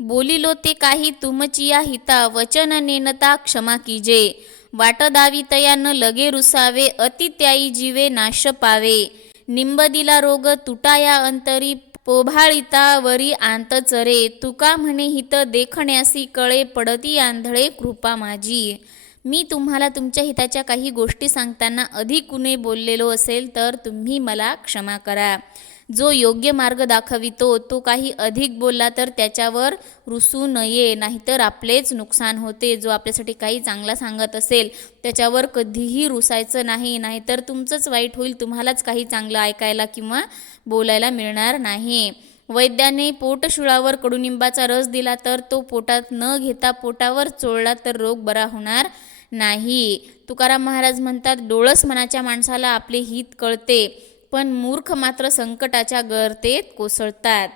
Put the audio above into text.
बोलिलो ते काही तुमचिया हिता वचन नेनता क्षमा कीजे. वाट दावी तया न लगे रुसावे अति त्याई जीवे नाश पावे. निंब दिला रोग तुटाया अंतरी पोभाळिता वरी आंत चरे. तुका म्हणे हित देखण्यासी कळे पडती आंधळे कृपा माझी. मी तुम्हाला तुमच्या हिताच्या काही गोष्टी सांगताना अधिक कुणे बोललेलो असेल तर तुम्ही मला क्षमा करा. जो योग्य मार्ग दाखवितो तो काही अधिक बोलला तर त्याच्यावर रुसू नये नाहीतर आपलेच नुकसान होते. जो आपल्यासाठी काही चांगला सांगत असेल त्याच्यावर कधीही रुसायचं नाही नाहीतर तुमचंच वाईट होईल तुम्हालाच काही चांगलं ऐकायला किंवा बोलायला मिळणार नाही. वैद्याने पोटशुळावर कडुनिंबाचा रस दिला तर तो पोटात न घेता पोटावर चोळला तर रोग बरा होणार नाही. तुकाराम महाराज म्हणतात डोळस मनाच्या माणसाला आपले हित कळते पण मूर्ख मात्र संकटाच्या गर्तेत कोसळतात.